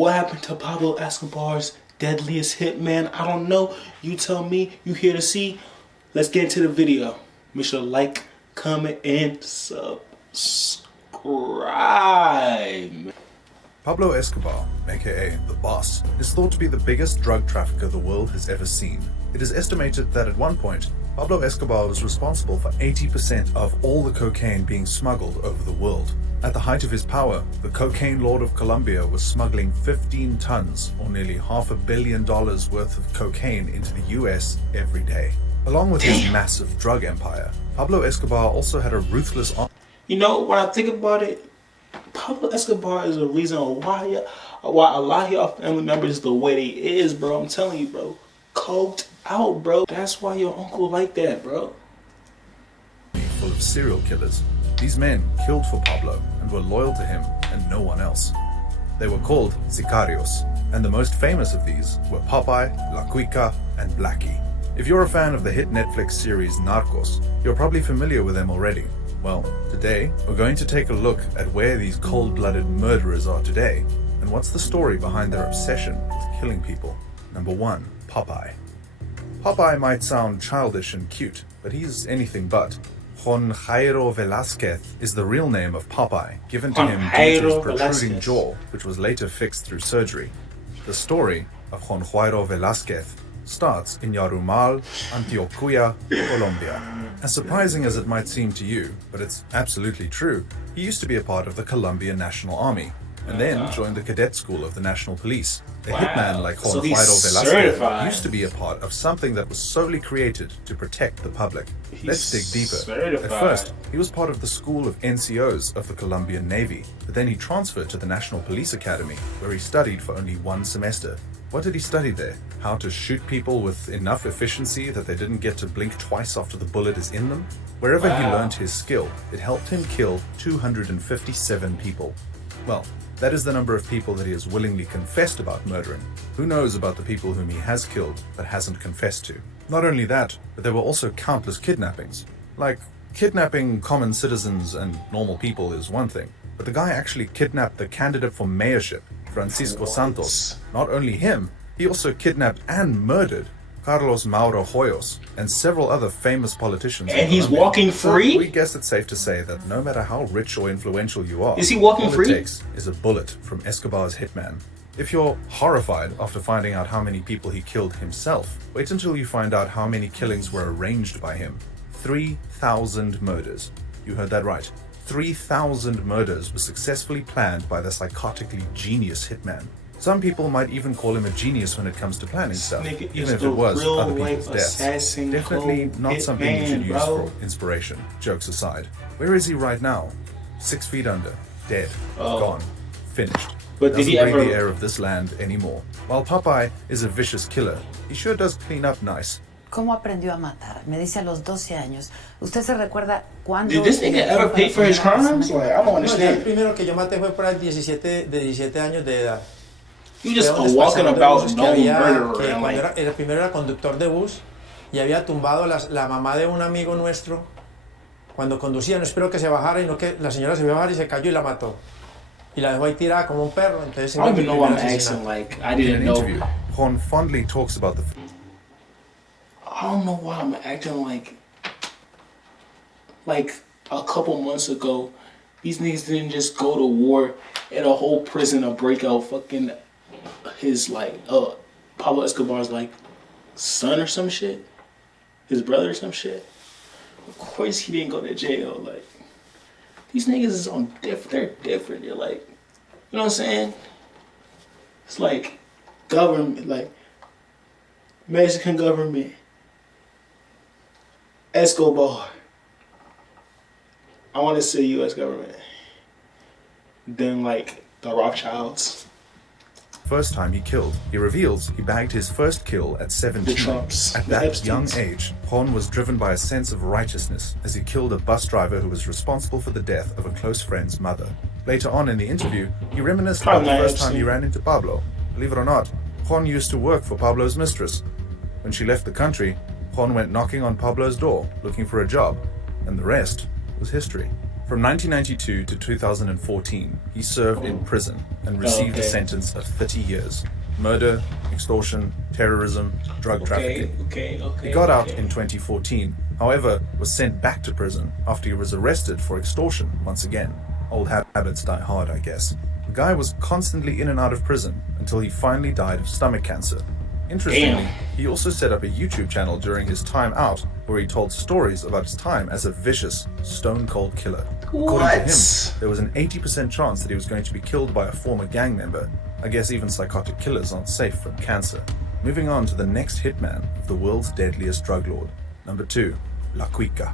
What happened to Pablo Escobar's deadliest hitman? I don't know. You tell me. You here to see. Let's get into the video. Make sure to like, comment, and subscribe. Pablo Escobar, aka The Boss, is thought to be the biggest drug trafficker the world has ever seen. It is estimated that at one point, Pablo Escobar was responsible for 80% of all the cocaine being smuggled over the world. At the height of his power, the cocaine lord of Colombia was smuggling 15 tons, or nearly $500 million worth of cocaine into the US every day. Along with his massive drug empire, Pablo Escobar also had a ruthless... You know, when I think about it, Pablo Escobar is the reason why a lot of y'all family members is the way they is, bro. I'm telling you, bro. Coked out, bro. That's why your uncle like that, bro. Full of serial killers. These men killed for Pablo and were loyal to him and no one else. They were called sicarios, and the most famous of these were Popeye, La Cuica, and Blackie. If you're a fan of the hit Netflix series Narcos, you're probably familiar with them already. Well, today we're going to take a look at where these cold-blooded murderers are today and what's the story behind their obsession with killing people. Number 1. Popeye. Popeye might sound childish and cute, but he's anything but. Juan Jairo Velázquez is the real name of Popeye, given to him due to his protruding jaw, which was later fixed through surgery. The story of Juan Jairo Velázquez starts in Yarumal, Antioquia, Colombia. As surprising as it might seem to you, but it's absolutely true, he used to be a part of the Colombian National Army, and then joined the cadet school of the National Police. A hitman like Juan Jairo Velázquez used to be a part of something that was solely created to protect the public. Let's dig deeper. At first, he was part of the school of NCOs of the Colombian Navy, but then he transferred to the National Police Academy, where he studied for only 1 semester. What did he study there? How to shoot people with enough efficiency that they didn't get to blink twice after the bullet is in them? Wherever he learned his skill, it helped him kill 257 people. Well, that is the number of people that he has willingly confessed about murdering. Who knows about the people whom he has killed but hasn't confessed to? Not only that, but there were also countless kidnappings. Like, kidnapping common citizens and normal people is one thing, but the guy actually kidnapped the candidate for mayorship, Francisco Santos. Not only him, he also kidnapped and murdered Carlos Mauro Hoyos and several other famous politicians. And he's walking free? So we guess it's safe to say that no matter how rich or influential you are, is he walking free? All it takes is a bullet from Escobar's hitman. If you're horrified after finding out how many people he killed himself, wait until you find out how many killings were arranged by him. 3,000 murders. You heard that right. 3,000 murders were successfully planned by the psychotically genius hitman. Some people might even call him a genius when it comes to planning stuff, even if it was other people's deaths. Definitely not something you should use for inspiration, jokes aside. Where is he right now? 6 feet under, dead, gone, finished. But did he Doesn't ever breathe the air of this land anymore. While Popeye is a vicious killer, he sure does clean up nice. ¿Cómo aprendió a matar? Me dice a los 12 años. ¿Usted se recuerda cuándo? Did this nigga ever pay for his crimes? Like, I don't understand. El primero que yo maté fue por ahí de 17 años de edad. You just a walking about no murderer. El primero era conductor de bus y había tumbado la mamá de un amigo nuestro cuando conducía. No espero que se bajara y no que la señora se iba a bajar y se cayó y la mató. Y la dejó ahí tirada como un perro. Entonces, I don't even know why I'm asking. Like, I didn't know. Juan fondly talks about the... I don't know why I'm acting like a couple months ago, these niggas didn't just go to war at a whole prison to break out fucking his Pablo Escobar's like son or some shit, his brother or some shit. Of course he didn't go to jail. Like, these niggas is on they're different. They're like, you know what I'm saying? It's like government, like Mexican government. Escobar. I want to say U.S. government. Then like the Rothschilds. First time he killed, he reveals he bagged his first kill at 17. At that young age, Juan was driven by a sense of righteousness as he killed a bus driver who was responsible for the death of a close friend's mother. Later on in the interview, he reminisced about the first time he ran into Pablo. Believe it or not, Juan used to work for Pablo's mistress. When she left the country, Juan went knocking on Pablo's door, looking for a job, and the rest was history. From 1992 to 2014, he served in prison, and received a Okay. sentence of 30 years. Murder, extortion, terrorism, drug trafficking. Okay. He got out in 2014, however, was sent back to prison after he was arrested for extortion once again. Old habits die hard, I guess. The guy was constantly in and out of prison until he finally died of stomach cancer. Interestingly, he also set up a YouTube channel during his time out where he told stories about his time as a vicious, stone-cold killer. According to him, there was an 80% chance that he was going to be killed by a former gang member. I guess even psychotic killers aren't safe from cancer. Moving on to the next hitman of the world's deadliest drug lord. Number 2, La Cuica.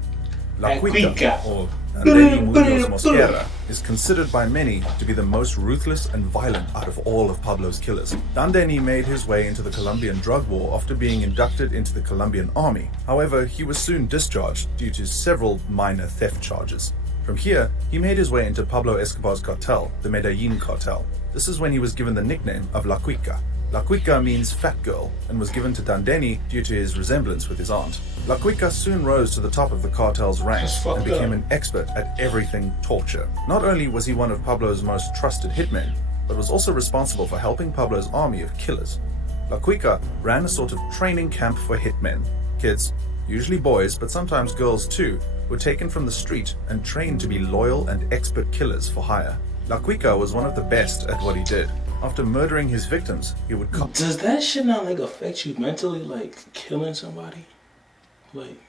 La Cuica, or Lady Munoz Mosquera, is considered by many to be the most ruthless and violent out of all of Pablo's killers. Dandeni made his way into the Colombian drug war after being inducted into the Colombian army. However, he was soon discharged due to several minor theft charges. From here, he made his way into Pablo Escobar's cartel, the Medellin cartel. This is when he was given the nickname of La Cuica. La Cuica means fat girl and was given to Dandeni due to his resemblance with his aunt. La Cuica soon rose to the top of the cartel's ranks and became an expert at everything torture. Not only was he one of Pablo's most trusted hitmen, but was also responsible for helping Pablo's army of killers. La Cuica ran a sort of training camp for hitmen. Kids, usually boys but sometimes girls too, were taken from the street and trained to be loyal and expert killers for hire. La Cuica was one of the best at what he did. After murdering his victims, he would come. Does that shit not like affect you mentally, like killing somebody? Like,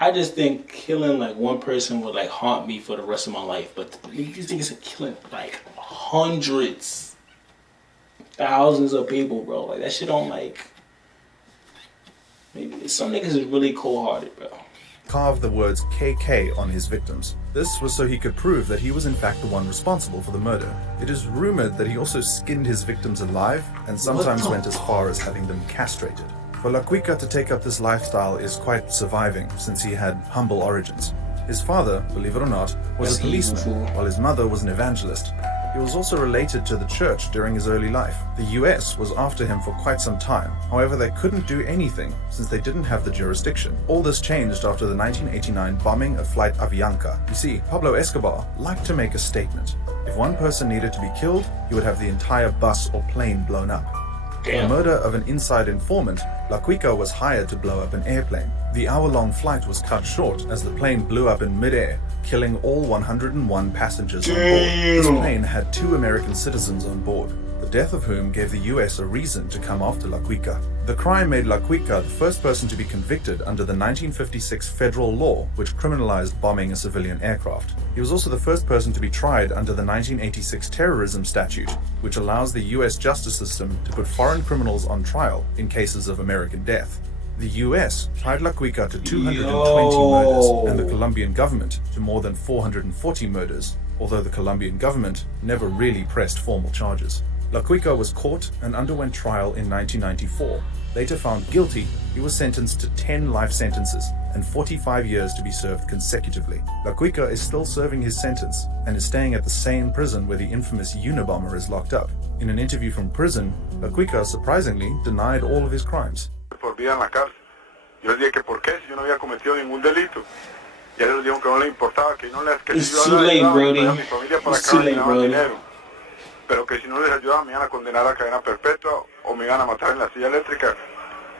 I just think killing like one person would like haunt me for the rest of my life. But these niggas are killing like hundreds, thousands of people, bro. Like that shit don't like. Maybe some niggas is really cold-hearted, bro. Carve the words KK on his victims. This was so he could prove that he was in fact the one responsible for the murder. It is rumored that he also skinned his victims alive and sometimes went as far as having them castrated. For La Cuica to take up this lifestyle is quite surviving since he had humble origins. His father, believe it or not, was a policeman, while his mother was an evangelist. He was also related to the church during his early life. The US was after him for quite some time. However, they couldn't do anything since they didn't have the jurisdiction. All this changed after the 1989 bombing of Flight Avianca. You see, Pablo Escobar liked to make a statement. If one person needed to be killed, he would have the entire bus or plane blown up. For the murder of an inside informant, La Cuica was hired to blow up an airplane. The hour-long flight was cut short as the plane blew up in mid-air, killing all 101 passengers on board. This plane had 2 American citizens on board, the death of whom gave the US a reason to come after La Cuica. The crime made La Cuica the first person to be convicted under the 1956 federal law which criminalized bombing a civilian aircraft. He was also the first person to be tried under the 1986 terrorism statute, which allows the US justice system to put foreign criminals on trial in cases of American death. The US tried La Cuica to 220 murders and the Colombian government to more than 440 murders, although the Colombian government never really pressed formal charges. La Cuica was caught and underwent trial in 1994. Later found guilty, he was sentenced to 10 life sentences and 45 years to be served consecutively. La Cuica is still serving his sentence and is staying at the same prison where the infamous Unabomber is locked up. In an interview from prison, La Cuica surprisingly denied all of his crimes. Por vida en la cárcel. Yo les dije que por qué, si yo no había cometido ningún delito. Y ellos dijeron que no les importaba, que no les que It's si yo too late, ayudaba Brody. a mi familia para It's acá too me late, daban Brody. dinero. Pero que si no les ayudaba me iban a condenar a cadena perpetua o me iban a matar en la silla eléctrica.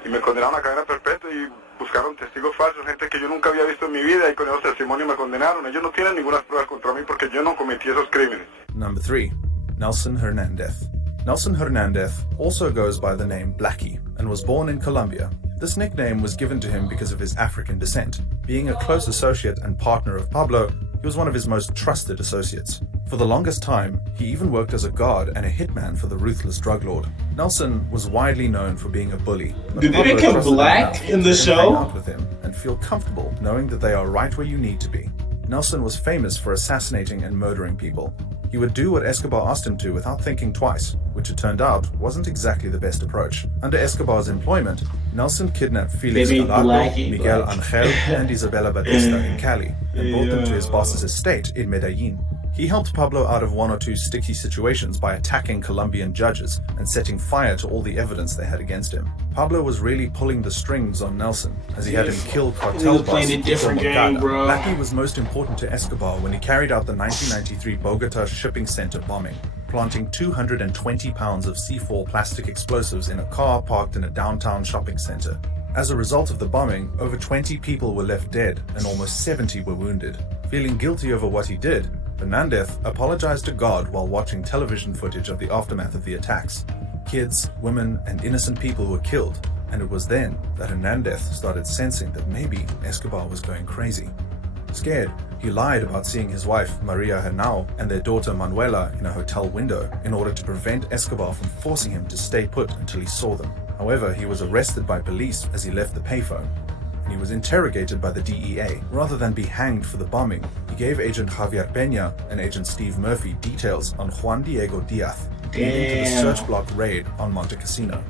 Y me condenaron a cadena perpetua y buscaron testigos falsos, gente que yo nunca había visto en mi vida y con esos testimonios me condenaron. Ellos no tienen ninguna prueba contra mí porque yo no cometí esos crímenes. Number 3. Nelson Hernandez. Nelson Hernandez also goes by the name Blackie and was born in Colombia. This nickname was given to him because of his African descent. Being a close associate and partner of Pablo, he was one of his most trusted associates. For the longest time, he even worked as a guard and a hitman for the ruthless drug lord. Nelson was widely known for being a bully. But Did they Pablo make him trusted him black enough in the to show? hang out with him and feel comfortable knowing that they are right where you need to be. Nelson was famous for assassinating and murdering people. He would do what Escobar asked him to without thinking twice, which it turned out wasn't exactly the best approach. Under Escobar's employment, Nelson kidnapped Felix They made Gallardo, Blackie Miguel black. Angel, and Isabela Batista in Cali, and brought them to his boss's estate in Medellin. He helped Pablo out of 1 or 2 sticky situations by attacking Colombian judges and setting fire to all the evidence they had against him. Pablo was really pulling the strings on Nelson, as he had him kill cartel boss playing a different Tito game, Morgada. bro. Blackie was most important to Escobar when he carried out the 1993 Bogota shipping center bombing. planting 220 pounds of C4 plastic explosives in a car parked in a downtown shopping center. As a result of the bombing, over 20 people were left dead and almost 70 were wounded. Feeling guilty over what he did, Hernandez apologized to God while watching television footage of the aftermath of the attacks. Kids, women, and innocent people were killed, and it was then that Hernandez started sensing that maybe Escobar was going crazy. Scared, he lied about seeing his wife, Maria Henao, and their daughter Manuela in a hotel window in order to prevent Escobar from forcing him to stay put until he saw them. However, he was arrested by police as he left the payphone, and he was interrogated by the DEA. Rather than be hanged for the bombing, he gave Agent Javier Peña and Agent Steve Murphy details on Juan Diego Diaz, leading to the search block raid on Monte Cassino.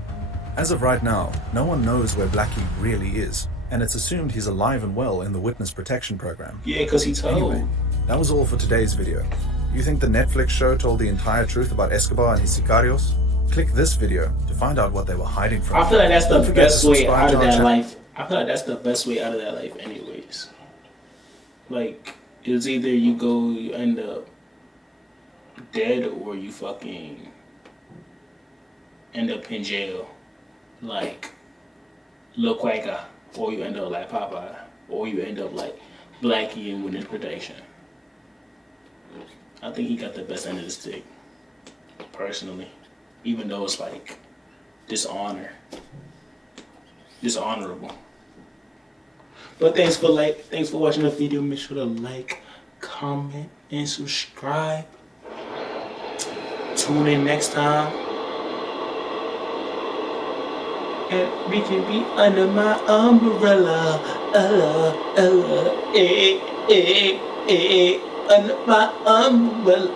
As of right now, no one knows where Blackie really is, and it's assumed he's alive and well in the Witness Protection Program. Yeah, because he told. Anyway, that was all for today's video. You think the Netflix show told the entire truth about Escobar and his sicarios? Click this video to find out what they were hiding from. I feel like that's the Don't forget best to way subscribe out to of our that channel. life. I feel like that's the best way out of that life anyways. Like, it's either you end up dead or you fucking end up in jail. Like Lil Quaker, or you end up like Popeye, or you end up like Blackie in Witness Protection. I think he got the best end of the stick, personally, even though it's like dishonorable. But thanks for watching the video. Make sure to like, comment, and subscribe. Tune in next time. And we can be under my umbrella, under my umbrella.